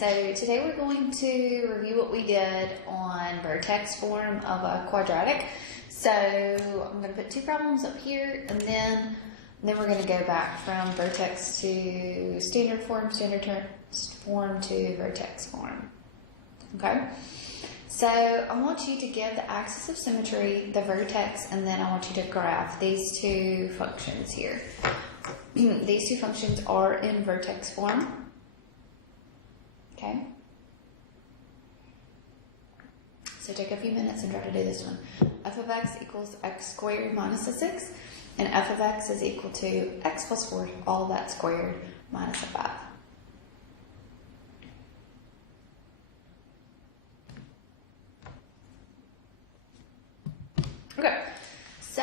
so today we're going to review what we did on vertex form of a quadratic. So I'm going to put two problems up here, and then we're going to go back from vertex to standard form to vertex form. Okay? So I want you to give the axis of symmetry, the vertex, and then I want you to graph these two functions here. These two functions are in vertex form. Okay? So take a few minutes and try to do this one. F of x equals x squared minus a 6, and f of x is equal to x plus 4, all that squared, minus a 5. Okay, so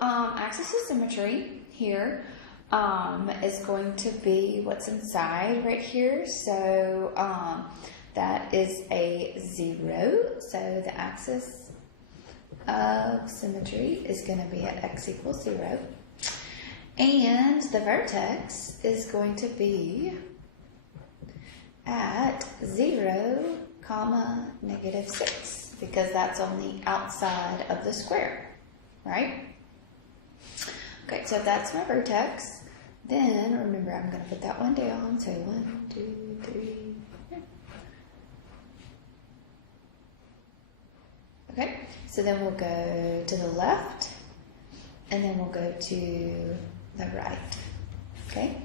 axis of symmetry here is going to be what's inside right here. So that is a 0. So the axis of symmetry is going to be at x equals 0. And the vertex is going to be at 0, negative 6. Because that's on the outside of the square, right? Okay, so if that's my vertex, then remember I'm going to put that one down. So 1, 2, 3. Okay, so then we'll go to the left, and then we'll go to the right. Okay,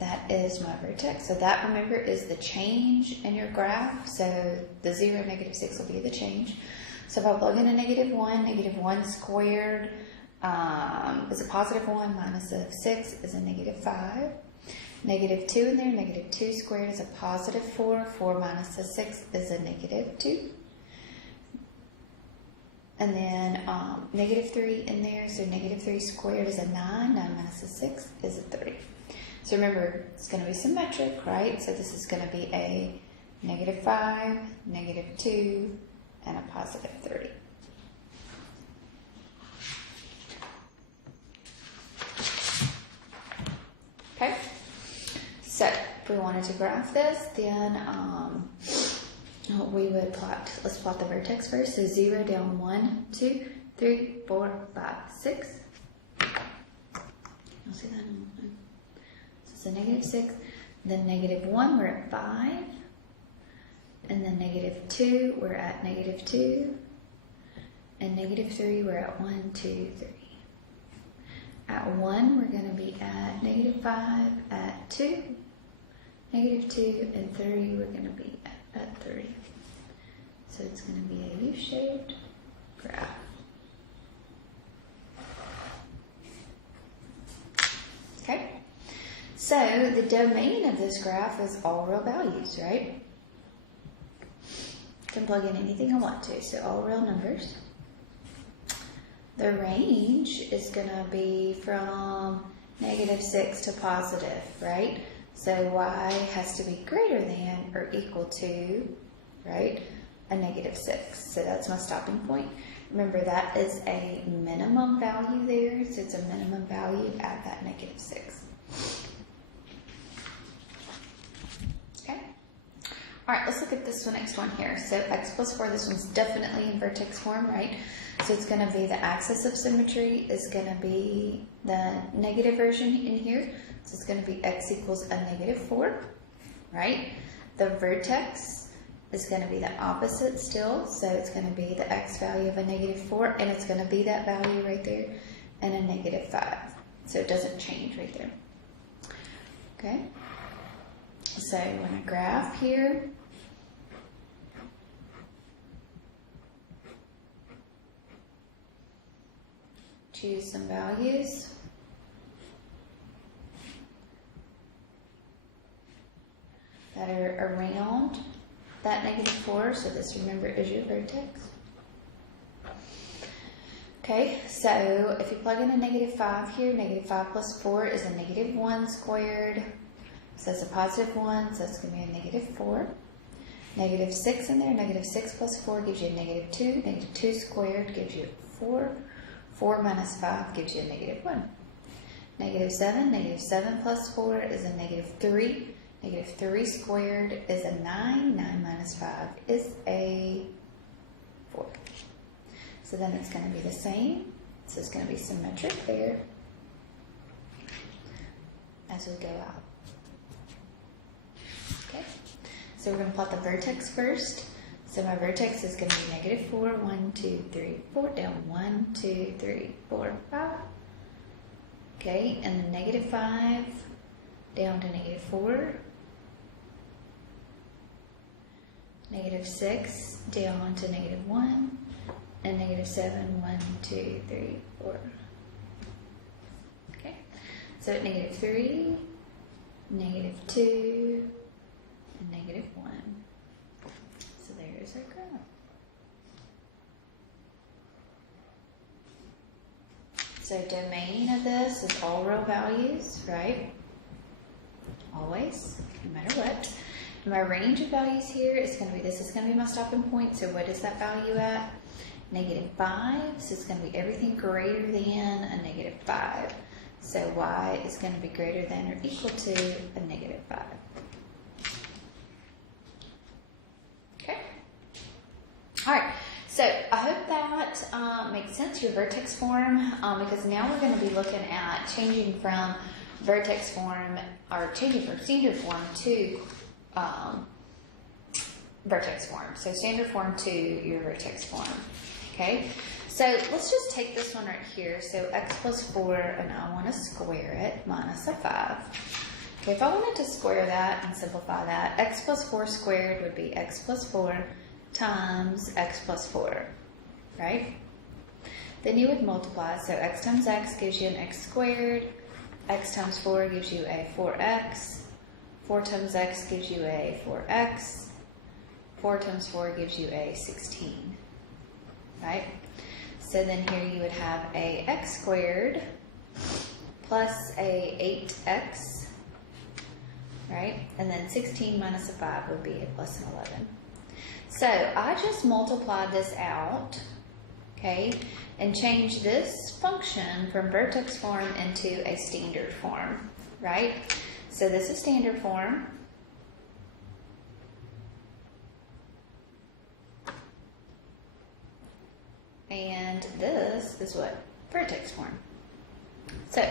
that is my vertex. So that, remember, is the change in your graph. So the 0, negative 6 will be the change. So if I plug in a negative 1 squared is a positive 1, minus a 6 is a negative 5. Negative 2 in there, negative 2 squared is a positive 4. 4 minus a 6 is a negative 2. And then negative 3 in there, so negative 3 squared is a 9. 9 minus a 6 is a 3. So remember, it's going to be symmetric, right? So this is going to be a negative 5, negative 2, and a positive 3. Okay? So if we wanted to graph this, then we would let's plot the vertex first. So 0 down 1, 2, 3, 4, 5, 6. You'll see that in one. So negative 6, then negative 1, we're at 5, and then negative 2, we're at negative 2, and negative 3, we're at 1, 2, 3. At 1, we're going to be at negative 5, at 2, negative 2, and 3, we're going to be at 3. So it's going to be a U-shaped graph. Okay? So the domain of this graph is all real values, right? I can plug in anything I want to, so all real numbers. The range is going to be from negative 6 to positive, right? So y has to be greater than or equal to, right, a negative 6. So that's my stopping point. Remember, that is a minimum value there, so it's a minimum value at that negative 6. All right, let's look at this next one here. So x plus 4, this one's definitely in vertex form, right? So it's going to be the axis of symmetry is going to be the negative version in here. So it's going to be x equals a negative 4, right? The vertex is going to be the opposite still. So it's going to be the x value of a negative 4, and it's going to be that value right there, and a negative 5. So it doesn't change right there. Okay? So you want to graph here. Choose some values. That are around that negative 4. So this, remember, is your vertex. Okay, so if you plug in a negative 5 here, negative 5 plus 4 is a negative 1 squared. So that's a positive 1, so it's going to be a negative 4. Negative 6 in there, negative 6 plus 4 gives you a negative 2. Negative 2 squared gives you 4. 4 minus 5 gives you a negative 1. Negative 7 plus 4 is a negative 3. Negative 3 squared is a 9. 9 minus 5 is a 4. So then it's going to be the same. So it's going to be symmetric there as we go out. Okay. So we're going to plot the vertex first. So my vertex is going to be negative 4, 1, 2, 3, 4, down 1, 2, 3, 4, 5. Okay, and then negative 5 down to negative 4. Negative 6 down to negative 1. And negative 7, 1, 2, 3, 4. Okay, so at negative 3, negative 2, and negative 1. So there's our graph. So domain of this is all real values, right? Always, no matter what. And my range of values here is going to be, this is going to be my stopping point. So what is that value at? Negative 5. So it's going to be everything greater than a negative 5. So y is going to be greater than or equal to a negative 5. Okay. All right. So I hope that makes sense, your vertex form, because now we're going to be looking at changing from vertex form, or changing from standard form to vertex form. So standard form to your vertex form. Okay, so let's just take this one right here. So x plus 4, and I want to square it, minus a 5. Okay, if I wanted to square that and simplify that, x plus 4 squared would be x plus 4 times x plus 4, right? Then you would multiply, so x times x gives you an x squared, x times 4 gives you a 4x, 4 times x gives you a 4x, 4 times 4 gives you a 16, right? So then here you would have a x squared plus a 8x, right? And then 16 minus a 5 would be a plus an 11. So I just multiplied this out, okay, and changed this function from vertex form into a standard form, right? So this is standard form. And this is what? Vertex form. So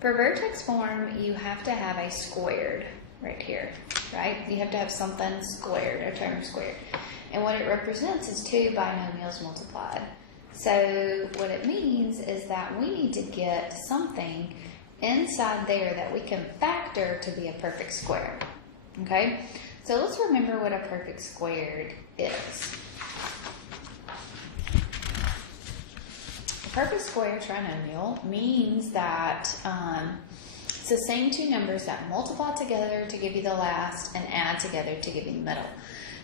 for vertex form, you have to have a squared right here, right? You have to have something squared, a term squared. And what it represents is two binomials multiplied. So what it means is that we need to get something inside there that we can factor to be a perfect square. Okay? So let's remember what a perfect squared is. A perfect square trinomial means that it's the same two numbers that multiply together to give you the last and add together to give you the middle.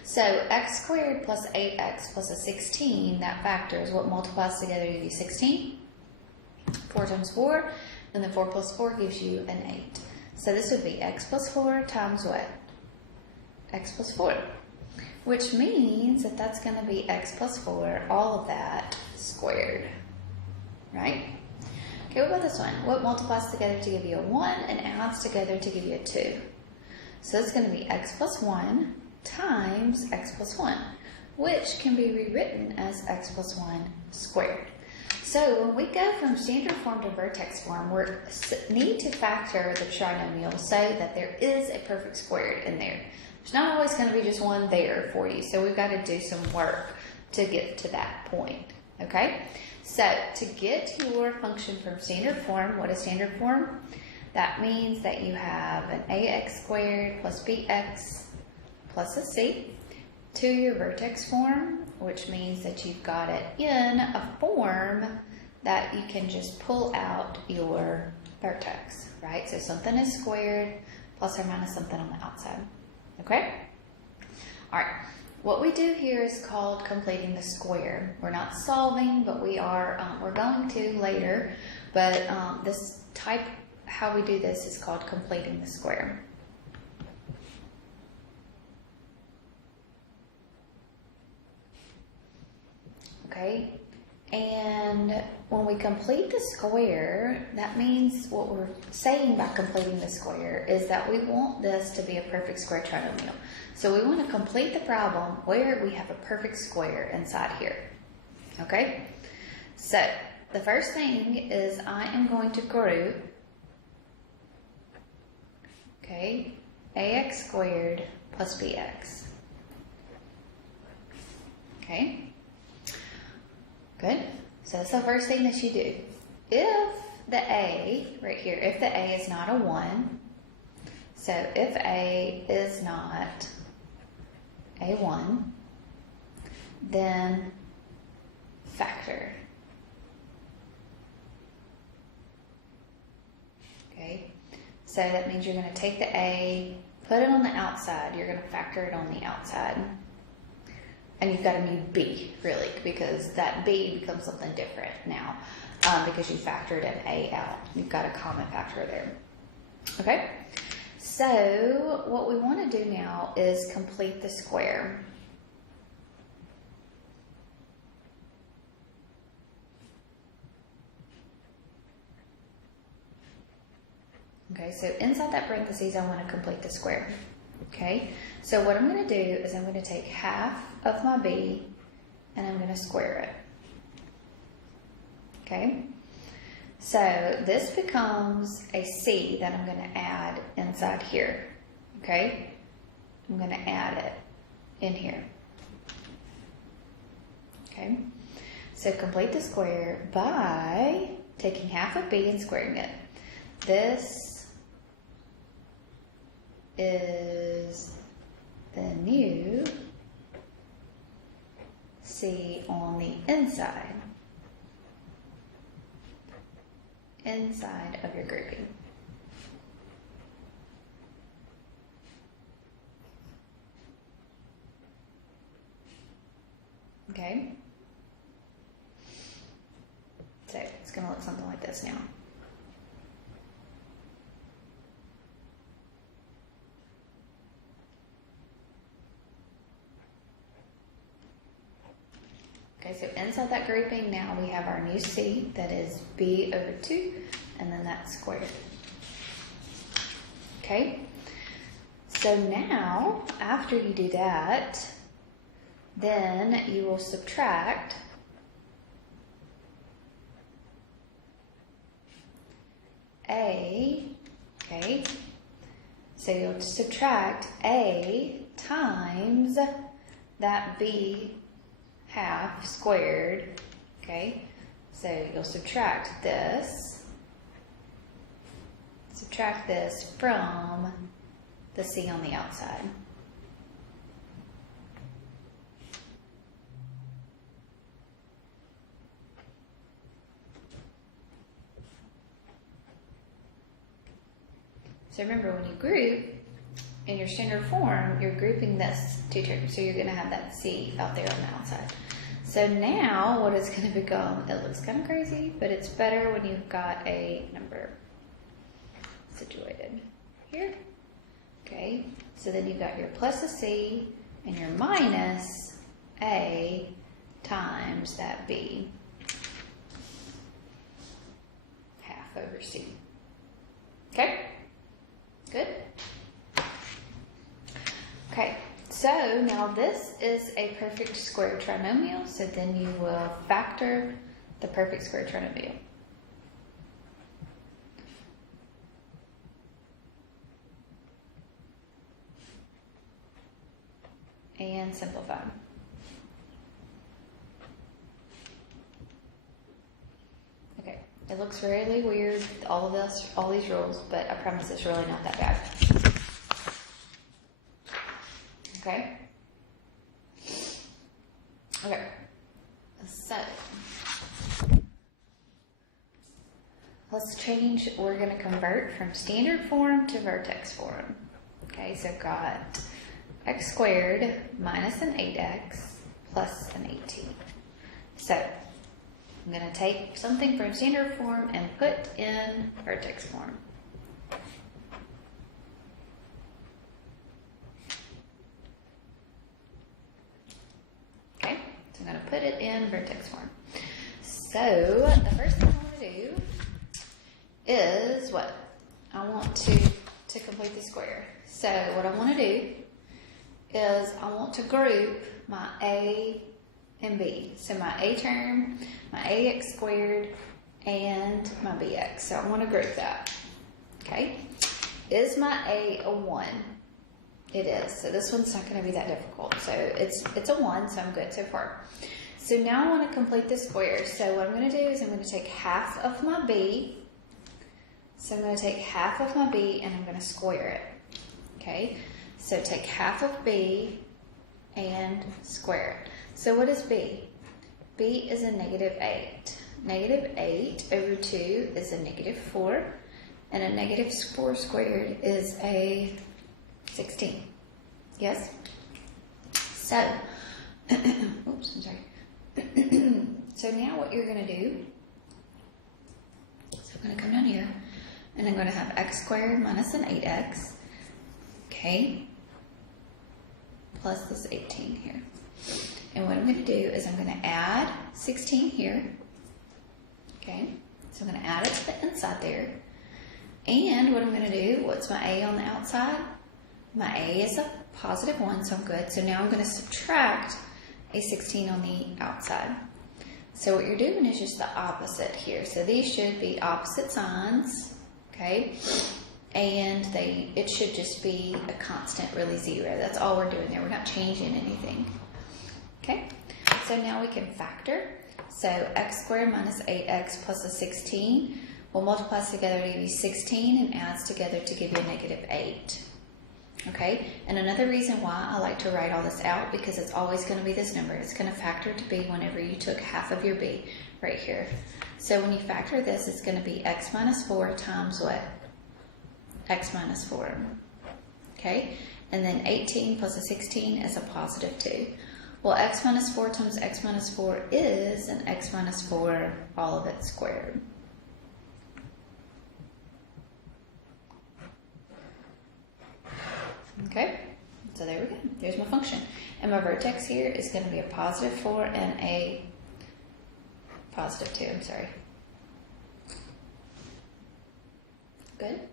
So x squared plus 8x plus a 16, that factor is what multiplies together to give you 16. 4 times 4, and then 4 plus 4 gives you an 8. So this would be x plus 4 times what? X plus 4. Which means that that's going to be x plus 4, all of that squared. Right? Okay, what about this one? What multiplies together to give you a 1 and adds together to give you a 2? So it's going to be x plus 1 times x plus 1, which can be rewritten as x plus 1 squared. So when we go from standard form to vertex form, we need to factor the trinomial so that there is a perfect squared in there. There's not always going to be just one there for you, so we've got to do some work to get to that point. Okay? So to get your function from standard form, what is standard form? That means that you have an ax squared plus bx plus a c to your vertex form, which means that you've got it in a form that you can just pull out your vertex, right? So something is squared plus or minus something on the outside, okay? All right, what we do here is called completing the square. We're not solving, but we are, we're going to later, but this type, how we do this is called completing the square. Okay, And when we complete the square, that means what we're saying by completing the square is that we want this to be a perfect square trinomial. So we want to complete the problem where we have a perfect square inside here. Okay? So the first thing is I am going to group, okay, ax squared plus bx. Okay? Good. So that's the first thing that you do. If the a, right here, if the a is not a 1, so if a is not a 1, then factor. Okay? So that means you're going to take the a, put it on the outside, you're going to factor it on the outside. And you've got to need b, really, because that b becomes something different now because you factored an a out. You've got a common factor there. Okay? So what we want to do now is complete the square. Okay, so inside that parentheses, I want to complete the square. Okay, so what I'm going to do is I'm going to take half of my b and I'm going to square it. Okay, so this becomes a c that I'm going to add inside here. Okay, I'm going to add it in here. Okay, so complete the square by taking half of b and squaring it. This is the new c on the inside of your grouping. Okay? So it's going to look something like this now. Okay, so inside that grouping now we have our new c that is b over 2 and then that's squared. Okay, so now after you do that, then you will subtract a, okay, so you'll subtract a times that b half squared, okay, so you'll subtract this from the c on the outside. So remember, when you group in your standard form, you're grouping this two terms, so you're going to have that c out there on the outside. So now what it's going to become, it looks kind of crazy, but it's better when you've got a number situated here. Okay, so then you've got your plus a c and your minus a times that b, half over c. Okay, good. Okay, so now this is a perfect square trinomial, so then you will factor the perfect square trinomial. And simplify. Okay, it looks really weird, all of this, all these rules, but I promise it's really not that bad. Okay? Okay. So, let's change, we're going to convert from standard form to vertex form. Okay, so got x squared minus an 8x plus an 18. So, I'm going to take something from standard form and put in vertex form. Okay, so I'm going to put it in vertex form. So the first thing I want to do is what? I want to complete the square. So what I want to do is I want to group my A and B. So my A term, my AX squared, and my BX. So I want to group that. Okay. Is my A a 1? It is. So this one's not going to be that difficult. So it's a 1, so I'm good so far. So now I want to complete the square. So what I'm going to do is I'm going to take half of my B. So I'm going to take half of my B and I'm going to square it. Okay. So take half of B and square it. So what is B? B is a -8. -8 over 2 is a -4. And a -4 squared is a 16. Yes? So, oops, I'm sorry. So now what you're going to do, so I'm going to come down here, and I'm going to have x squared minus an 8x, okay, plus this 18 here. And what I'm going to do is I'm going to add 16 here, okay, so I'm going to add it to the inside there. And what I'm going to do, what's my A on the outside? My A is a +1, so I'm good. So now I'm going to subtract a 16 on the outside. So what you're doing is just the opposite here. So these should be opposite signs, okay? And it should just be a constant, really 0. That's all we're doing there. We're not changing anything, okay? So now we can factor. So x squared minus 8x plus a 16 will multiply together to give you 16 and adds together to give you a -8. Okay, and another reason why I like to write all this out, because it's always going to be this number. It's going to factor to be whenever you took half of your B right here. So when you factor this, it's going to be x minus 4 times what? X minus 4. Okay, and then 18 plus a 16 is a +2. Well, x minus 4 times x minus 4 is an x minus 4, all of it squared. Okay, so there we go. There's my function. And my vertex here is going to be a +4 and a +2. I'm sorry. Good.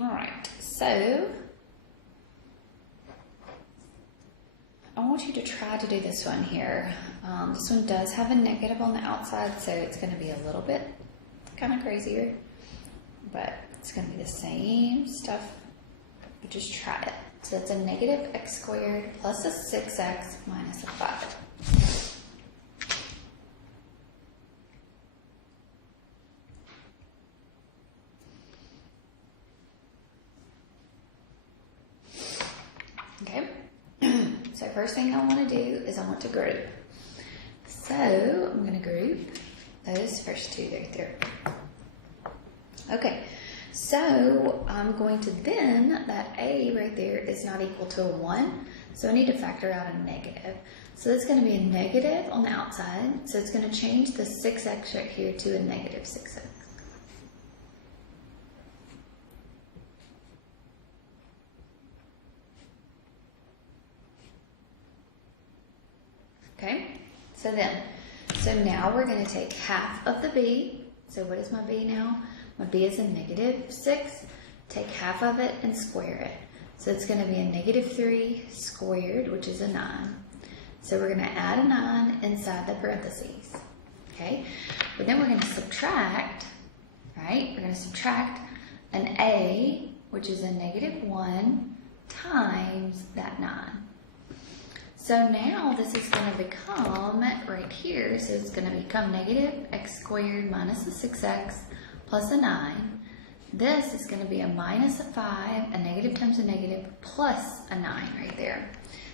All right, so I want you to try to do this one here. This one does have a negative on the outside, so it's going to be a little bit kind of crazier, but it's going to be the same stuff, but just try it. So that's a -x squared plus a 6x minus a 5. Okay, so first thing I want to do is I want to group. So I'm going to group those first two right there. Okay. So I'm going to then, that A right there is not equal to a 1, so I need to factor out a negative. So it's going to be a negative on the outside, so it's going to change the 6x right here to a -6x. Okay, so now we're going to take half of the B. So what is my B now? My B is a -6. Take half of it and square it. So it's going to be a -3 squared, which is a 9. So we're going to add a 9 inside the parentheses. Okay? But then we're going to subtract, right? We're going to subtract an A, which is a -1, times that 9. So now this is going to become right here. So it's going to become -x squared minus a 6x plus a 9. This is going to be a minus a 5, a negative times a negative, plus a 9 right there.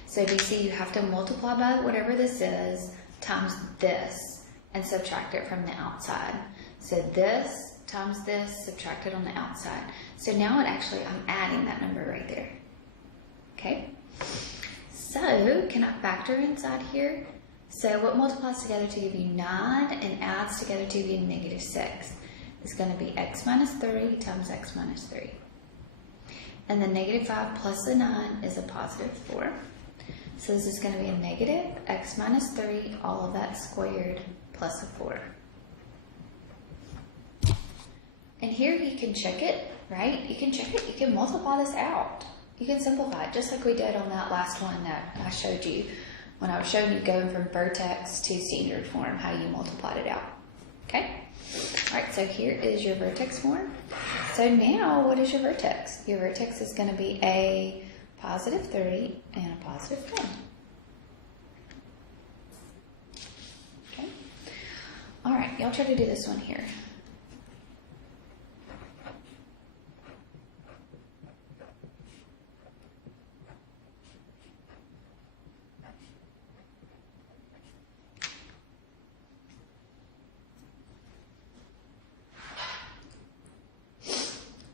So if you see, you have to multiply by whatever this is times this and subtract it from the outside. So this times this, subtract it on the outside. So now I'm adding that number right there. Okay? So can I factor inside here? So what multiplies together to give you 9 and adds together to give you -6? Is going to be x minus 3 times x minus 3. And the -5 plus the 9 is a +4. So this is going to be a negative x minus 3, all of that squared, plus a 4. And here you can check it, right? You can check it. You can multiply this out. You can simplify it, just like we did on that last one that I showed you when I was showing you going from vertex to standard form, how you multiplied it out. Okay? All right, so here is your vertex form. So now, what is your vertex? Your vertex is going to be a positive 3 and a positive 10. Okay? All right, y'all try to do this one here.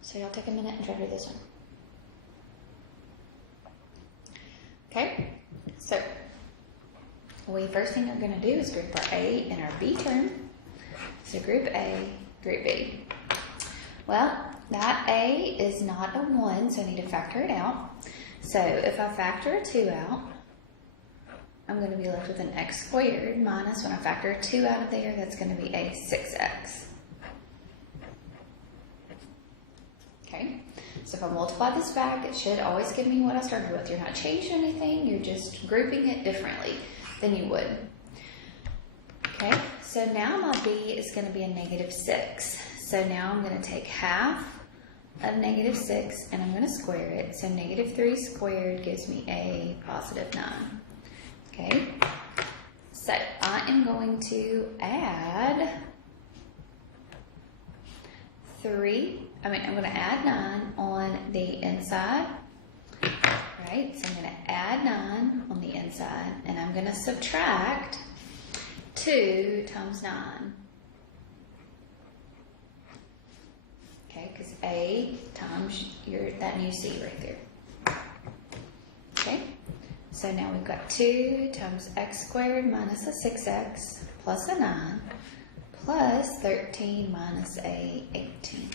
So y'all take a minute and try to do this one. Okay, so first thing we're going to do is group our A and our B term. So group A, group B. Well, that A is not a 1, so I need to factor it out. So if I factor a 2 out, I'm going to be left with an x squared minus, when I factor a 2 out of there, that's going to be a 6x. Okay, so if I multiply this back, it should always give me what I started with. You're not changing anything, you're just grouping it differently than you would. Okay, so now my B is going to be a negative 6. So now I'm going to take half of negative 6 and I'm going to square it. So negative 3 squared gives me a positive 9. Okay, so I am going to add I'm going to add 9 on the inside, right? So I'm going to add 9 on the inside, and I'm going to subtract 2 times 9. Okay, because A times that new C right there. Okay, so now we've got 2 times x squared minus a 6x plus a 9. Plus 13 minus a 18.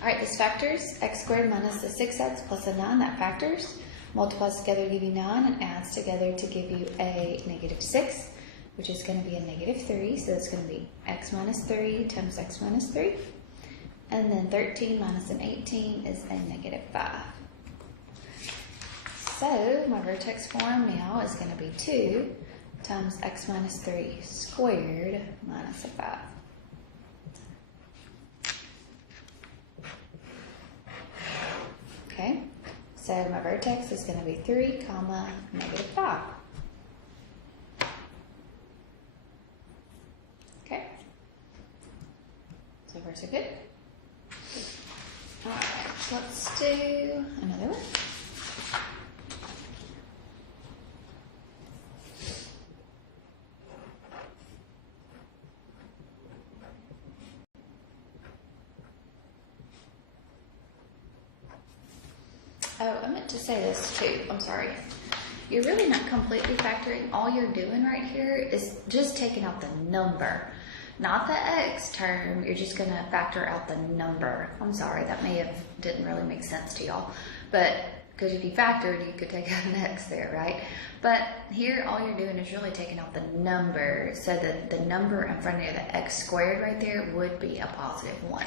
All right, this factors x squared minus the 6x plus a 9, that factors, multiplies together to give you 9, and adds together to give you a negative 6, which is going to be a negative 3, so it's going to be x minus 3 times x minus 3. And then 13 minus an 18 is a negative 5. So my vertex form now is going to be 2 times x minus 3 squared minus a 5. Okay, so my vertex is going to be 3, negative 5. Okay, so far so good. All right, let's do another one. Oh, I meant to say this too. I'm sorry. You're really not completely factoring. All you're doing right here is just taking out the number, not the x term. You're just going to factor out the number. I'm sorry. That didn't really make sense to y'all. But because if you factored, you could take out an x there, right? But here, all you're doing is really taking out the number. So that the number in front of the x squared right there would be a positive 1.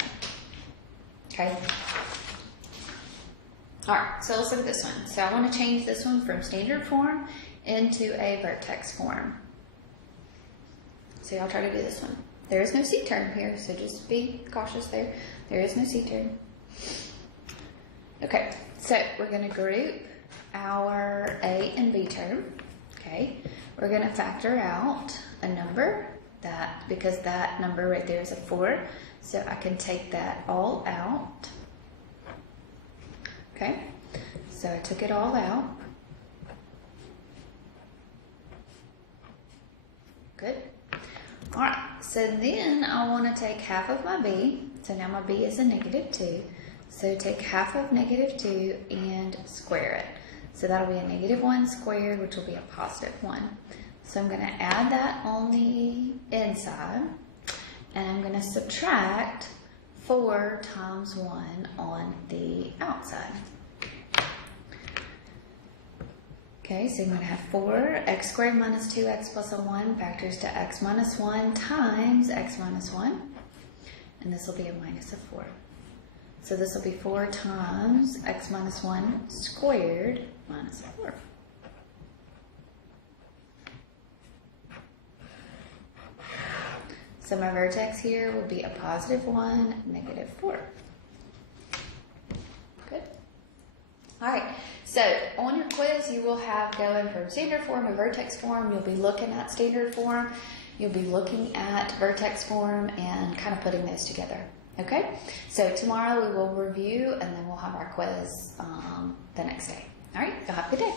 Okay? All right, so let's look at this one. So I want to change this one from standard form into a vertex form. So y'all try to do this one. There is no C term here, so just be cautious there. There is no C term. Okay, so we're going to group our A and B term. Okay, we're going to factor out a number because that number right there is a 4, so I can take that all out. Okay, so I took it all out. Good. All right, so then I want to take half of my B. So now my B is a negative 2. So take half of negative 2 and square it. So that'll be a negative 1 squared, which will be a positive 1. So I'm going to add that on the inside, and I'm going to subtract 4 times 1 on the outside. Okay, so you're going to have 4x squared minus 2x plus 1 factors to x minus 1 times x minus 1. And this will be a minus of 4. So this will be 4 times x minus 1 squared minus 4. So my vertex here would be a positive 1, negative 4. Good. All right. So on your quiz, you will have going from standard form to vertex form. You'll be looking at standard form. You'll be looking at vertex form and kind of putting those together. Okay? So tomorrow we will review and then we'll have our quiz the next day. All right? Y'all have a good day.